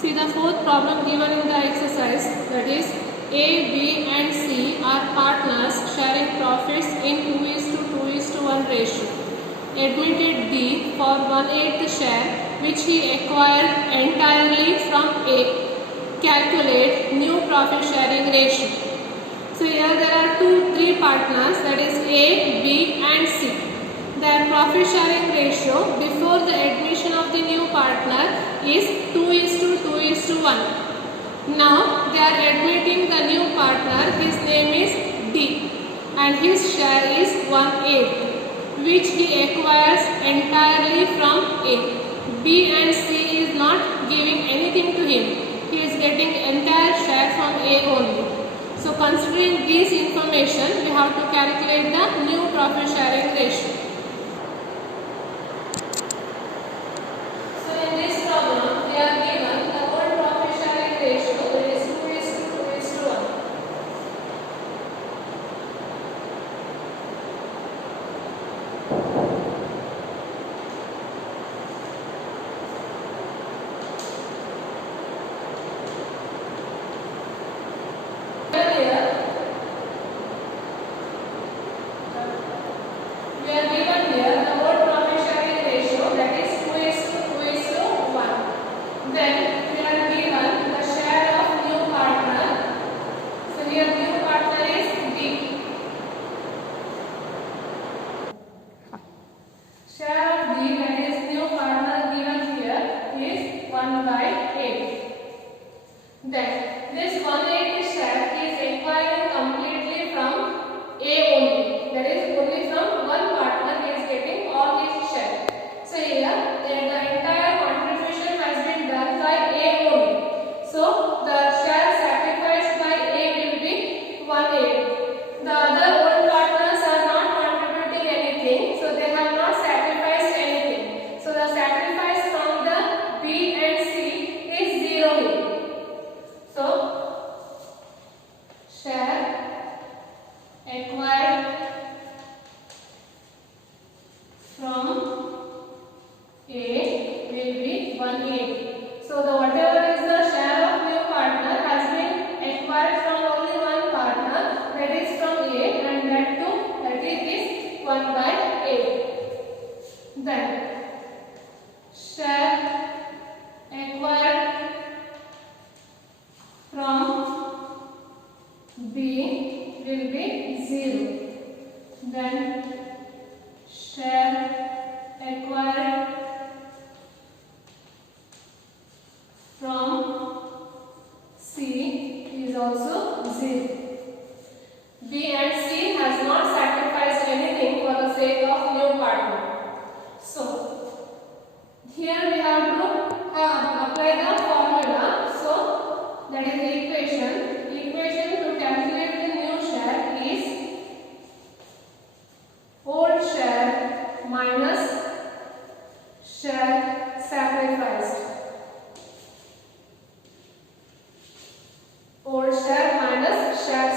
See the fourth problem given in the exercise, that is A, B and C are partners sharing profits in 2:1 ratio. Admitted D for 1/8 share which he acquired entirely from A. Calculate new profit sharing ratio. So here there are three partners, that is A, B and C. Their profit sharing ratio before the admission of the new partner is 2:1. Now they are admitting the new partner, his name is D and his share is 1/8 which he acquires entirely from A. B and C is not giving anything to him, he is getting entire share from A only. So considering this information, we have to calculate the new profit sharing ratio. So in this problem, we are given the old profit sharing ratio, that is 2:1. We are given here the old profit sharing ratio, that is 2:1. Then we are given the share of new partner. So here new partner is D. Share of D, that is new partner given here, is 1/8. Then this 1/8 share is acquiring completely from A only. That is only from one partner he is getting all his share. So here the entire contribution has been done by A only. So the share sacrificed by A will be 1/8. The other old partners are not contributing anything, so they have not sacrificed anything. So the sacrifice from the B and C is 0 here. So share acquired from A will be 1/8. So the whatever is the share of new partner has been acquired from only one partner, that is from A, and that too, that is this 1/8. Then share acquired from B will be 0. Then share acquired from C is also 0. B and C has not sacrificed anything for the sake of new partner. So here we have to apply the formula. So that is the equation. Equation to calculate the new share is old share minus share sacrificed. Old share minus share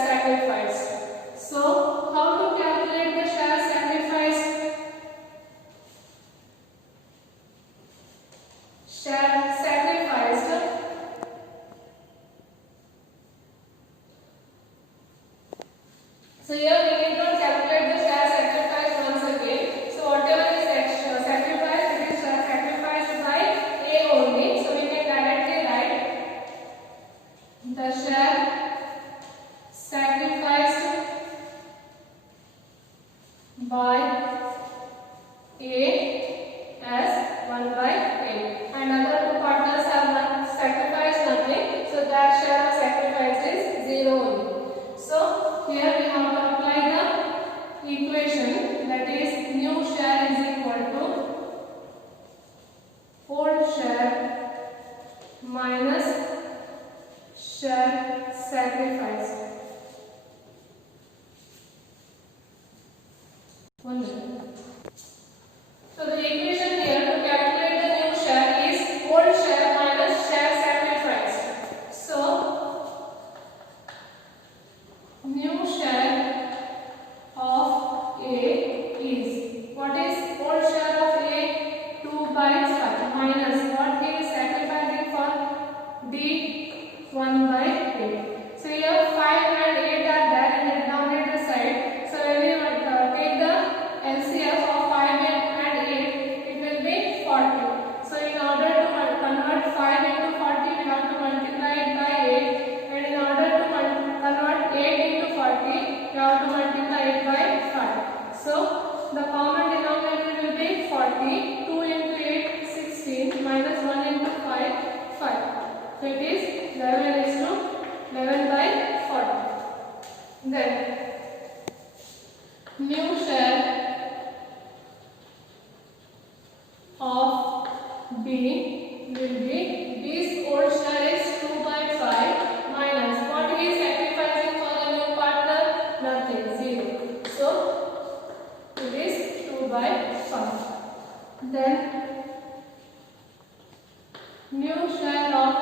share of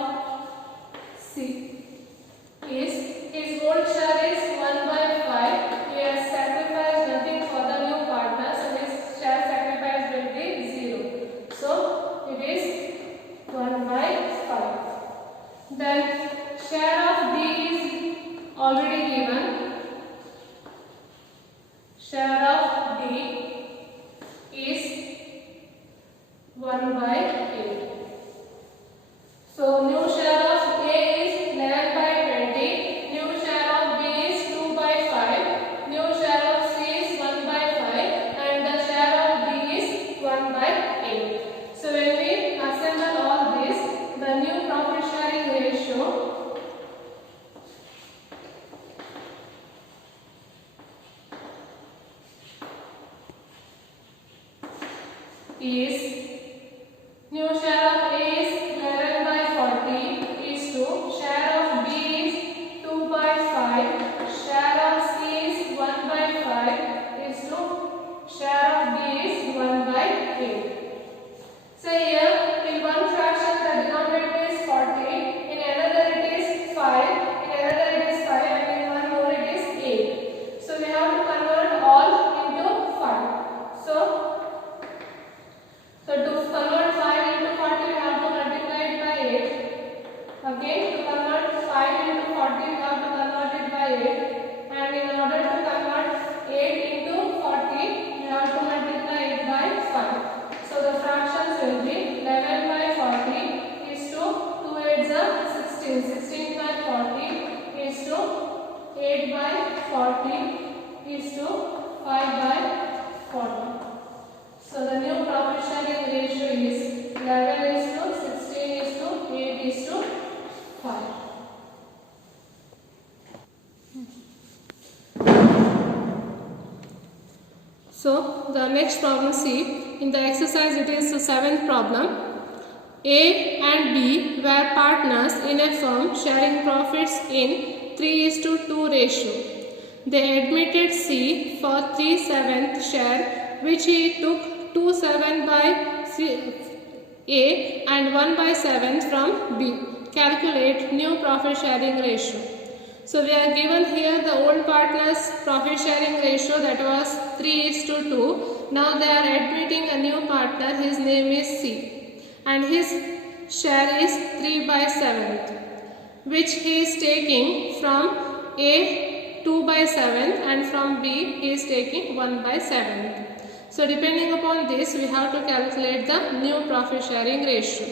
C is his old share is 1 by 5. He has sacrificed nothing for the new partner, so his share sacrifice will be 0. So it is 1 by 5. Then share of D is already given. Share of D is 1 by 8. So new share of A is 11 by 20. New share of B is 2 by 5. New share of C is 1 by 5. And the share of D is 1 by 8. So when we assemble all this, the new profit sharing ratio is new share of A is 11 by 40 is to share of B is 2 by 5, share of C is 1 by 5 is to share of D is 1 by 8. So here in one fraction the denominator is 40, in another it is 5, in another it is 5 and in one more it is 8. So we have to convert all into 5. So to convert 5 into 40, we have to multiply it by 8. Again, to convert 5 into 40, we have to convert it by 8. And in order to convert 8 into 40, we have to multiply it by 5. So the fractions will be 11 by 40 is to 2 8s are 16. 16 by 40 is to 8 by 40 is to 5 by 40. So the new profit sharing ratio is 11 is to 16 is to 8 is to 5. So the next problem C, in the exercise it is the seventh problem. A and B were partners in a firm sharing profits in 3:2 ratio. They admitted C for 3/7 share, which he took 2/7 by A and 1 by 7 from B. Calculate new profit sharing ratio. So we are given here the old partners profit sharing ratio, that was 3:2. Now they are admitting a new partner, his name is C, and his share is 3 by 7, which he is taking from A 2 by 7 and from B he is taking 1 by 7. So depending upon this, we have to calculate the new profit sharing ratio.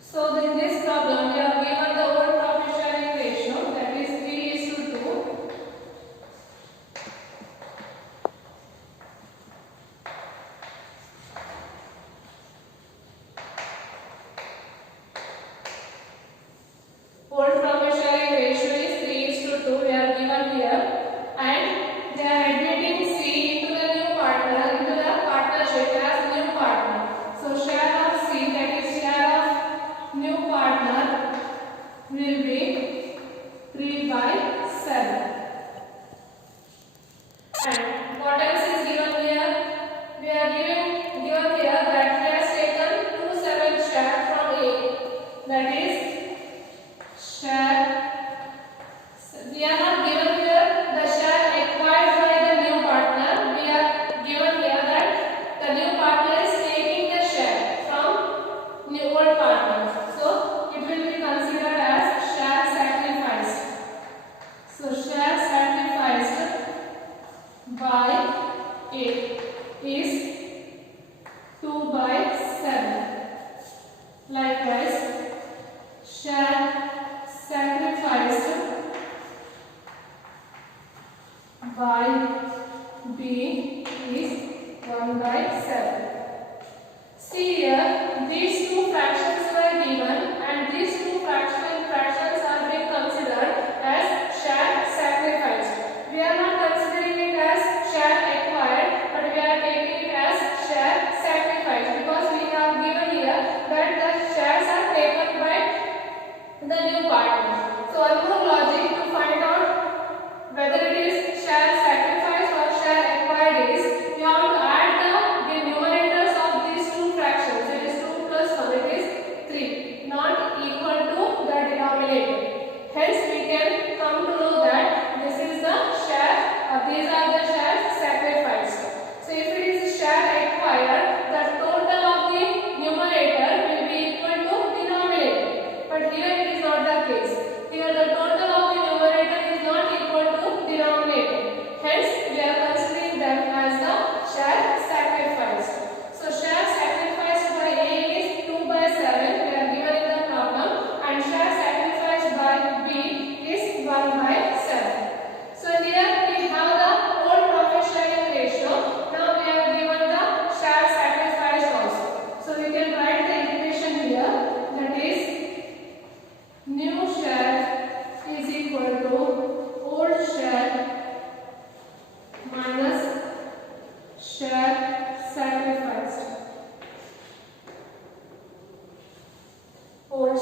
So in this problem, we are given the old profit sharing ratio, that is 3:2. Old profit sharing ratio is 3:2. We are given here, and they are admitting C into the new partner, into the partnership as new partner. So share of C, that is share of new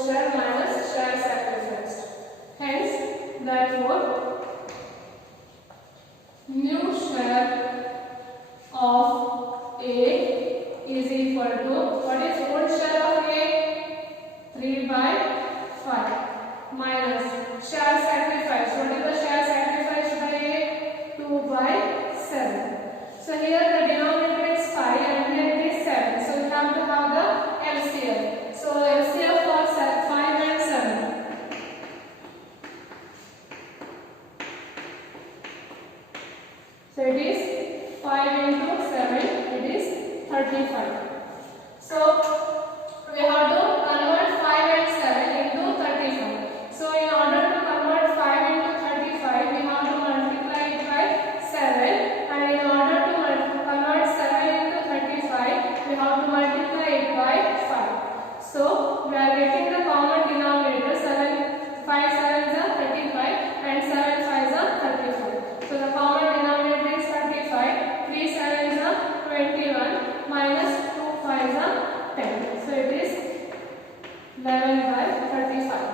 share minus share sacrificed. Hence, therefore, new share of A is equal to, what is old share of A? 3/5 minus share sacrifice. What is the share sacrificed by A? 2/7. So here the denominator is 5 and here it is 7. So we have to have the LCM. So LCM for 5 and 7. So it is 5 into 7, it is 35. So we have to convert 5 and 7 into 35. So in order to convert 5 into 35, we have to multiply it by 7, and in order to convert 7 into 35, we have to multiply it by 5. So we are getting the common denominator. 5 sevens are 35 and 7 fives are 35. So the common denominator is 35. 3 sevens are 21 minus 2 fives are 10. So it is 11/35.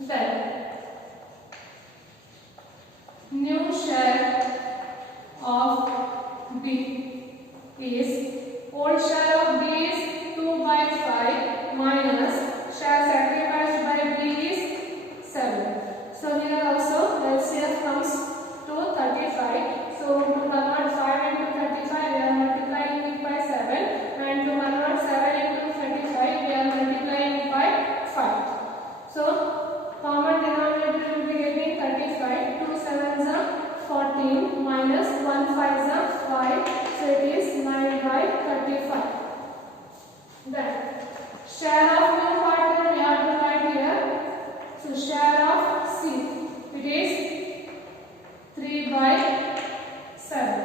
Then new share of B is, old share of B is 2/5 minus share sacrificed by B is 7. So here also LCM comes to 35. So to convert 5 into 35, we are multiplying it by 7, and to convert 7 into 35, we are multiplying it by 5. So common denominator will be getting 35. 2 sevens are 14 minus 1 fives are 5. So it is 9/35. Then share of new partner we have to write here. So share of C, it is 3/7.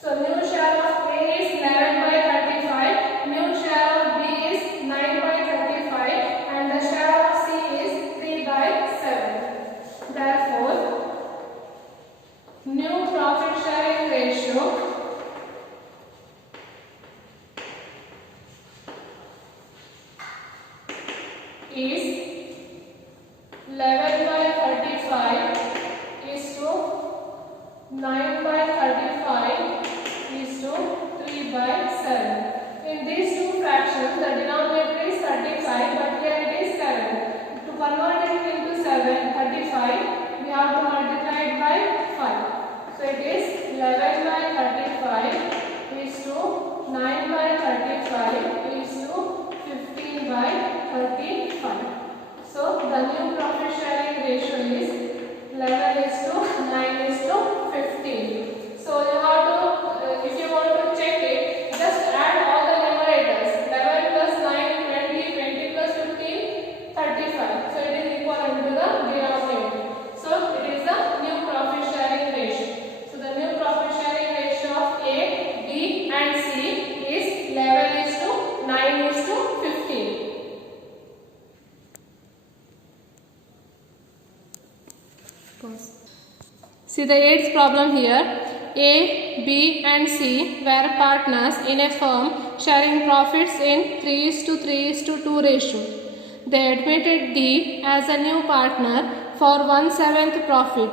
So new share of A is 11/35. New share of B is 9/35, and the share of C is 3/7. Therefore, new profit sharing ratio is 11/35 is to 9/35 is to 3/7. In these two fractions, the denominator is 35, but here it is 7. To convert it into 35, we have to multiply it by 5. So it is 11/35 is to 9/35 is to 15/35. So the new profit sharing ratio is 11:9:15. So you have to, if you want to check it, just add all the numerators. 11 plus 9, 20, 20 plus 15, 35. So it is equivalent to the denominator. So it is the new profit sharing ratio. So the new profit sharing ratio of A, B and C is 11:9:15. See the eighth problem here. A, B and C were partners in a firm sharing profits in 3:3:2 ratio. They admitted D as a new partner for 1/7 profit.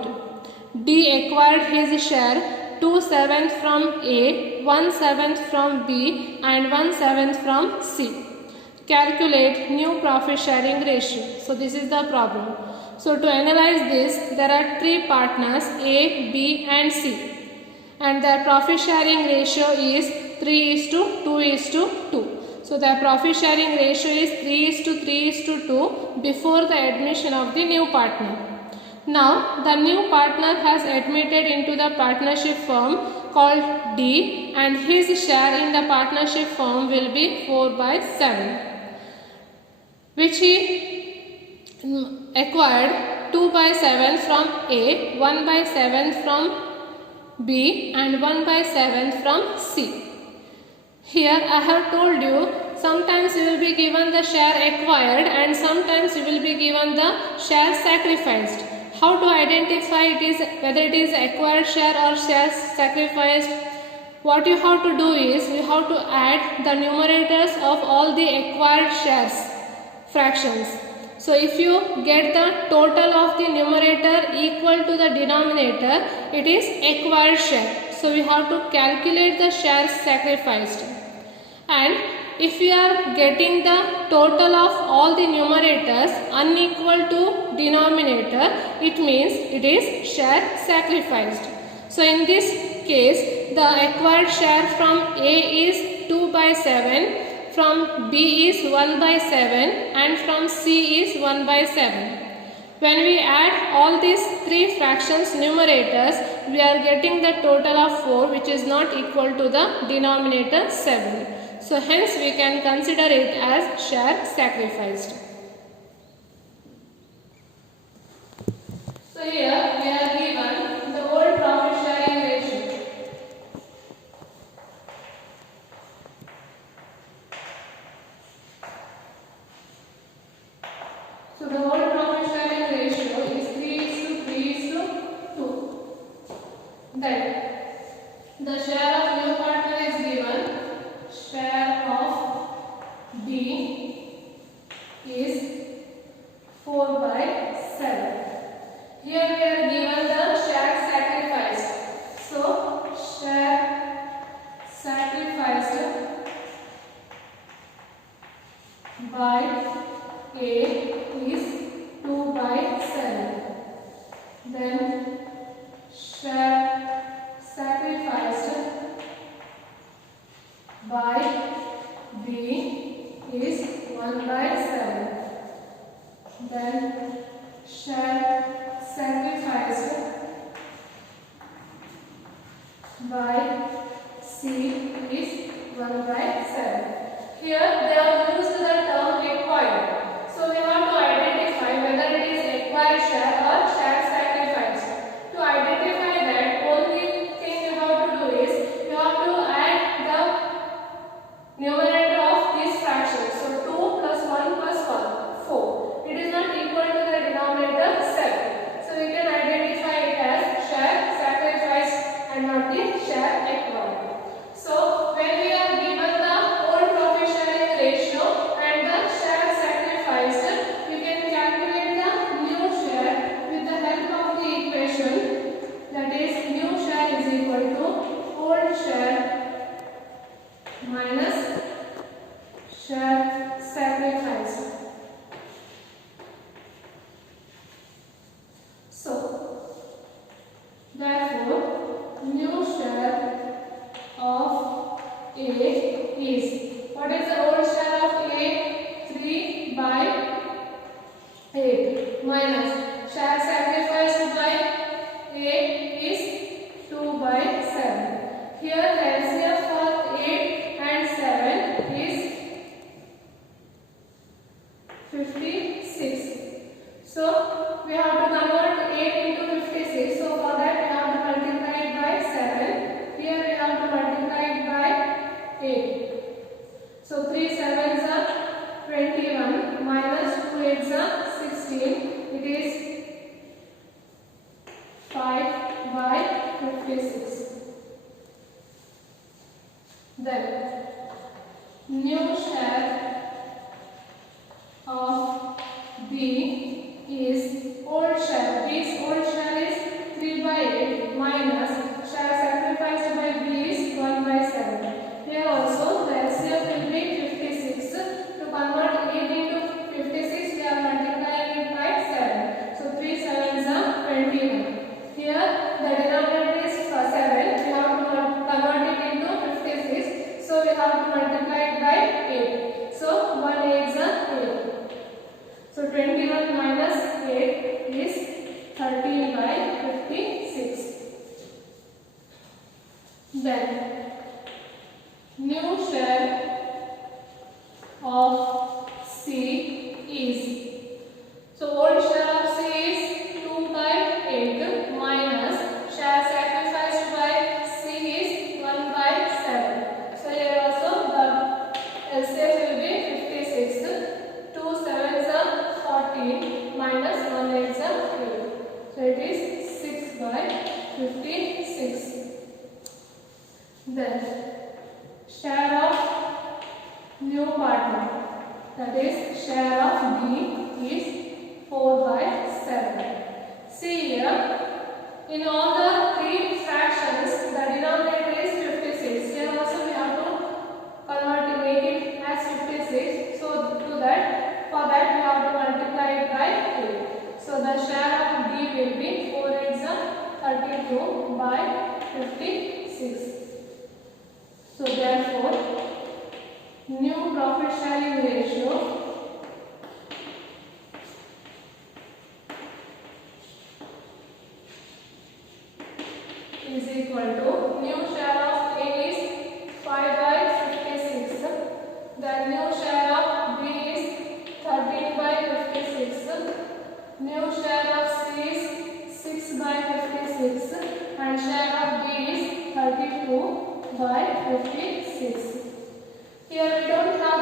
D acquired his share 2/7 from A, 1/7 from B and 1/7 from C. Calculate new profit sharing ratio. So this is the problem. So to analyze this, there are three partners A, B and C, and their profit sharing ratio is 3:2:2. So their profit sharing ratio is 3:3:2 before the admission of the new partner. Now the new partner has admitted into the partnership firm called D, and his share in the partnership firm will be 4/7, which he acquired 2/7 from A, 1/7 from B and 1/7 from C. Here I have told you, sometimes you will be given the share acquired and sometimes you will be given the share sacrificed. How to identify whether it is acquired share or share sacrificed? What you have to do is, you have to add the numerators of all the acquired shares. fractions. So if you get the total of the numerator equal to the denominator, it is acquired share. So we have to calculate the shares sacrificed. And if we are getting the total of all the numerators unequal to denominator, it means it is share sacrificed. So in this case, the acquired share from A is 2/7, from B is 1/7, and from C is 1/7. When we add all these three fractions numerators, we are getting the total of 4, which is not equal to the denominator 7. So hence we can consider it as share sacrificed. So here we are given the whole profit sharing ratio. So the whole profit sharing ratio is 3:3:2. Then the share of new partner is given. Share of B is 4/7. Here we are given the share sacrificed. So share sacrificed by A is 2/7. Then share sacrificed by B is 1/7. Then share sacrificed by C is 1/7. Here they have used the term acquired. So we have to identify whether it is acquired share or share sacrificed. To identify that, only thing you have to do is you have to add the numerator of this fraction. So 2 plus 1 plus 1, 4. It is not equal to the denominator 7. So we can identify it as share sacrificed and not the share acquired. So when we are given the whole profit sharing ratio and the share sacrificed, you can calculate the new share with the help of the equation, that is new share is equal to old share minus share sacrificed. So therefore new share of A is, what is the old share of A? 3/8 minus share sacrificed by A is 2/7. Here the LCM for 8 and 7 is 56. So we have to convert 8 into 56. So for that we have to multiply it by 7. Here we have to multiply it by 8. So 3 7s are 21 minus 2 8s are 16. It is 5/56. Then new share of B is old share. B's old share is 3/8 minus share sacrificed by B is 1/7. Here also the LCM will be 56. To convert 8 into 56, we are multiplying it by 7. So 3 7s are 21. Here the denominator is 7. We have to convert it into 56. So we have to multiply it by 8. So 1 8s are 8. So 21 minus 8 is 13/56. Then new share of C is, so old share of C is 2/8 minus share sacrificed by C is 1/7. So here also the LCM will be 56. 2 7s are 14 minus 1 8s are 8. So it is 6/56. Then share of new partner. That is, share of B is 4 by 7. See here, in all the three fractions, the denominator is 56. Here also we have to convert it, make it as 56. So for that we have to multiply it by 8. So the share of D will be 4 8s are 32 by 56. So therefore, new profit sharing ratio is equal to, new share of A is 5 by 56, then new share of B is 13 by 56, new share of C is 6 by 56, and share of D is 32 by 56. Here we don't have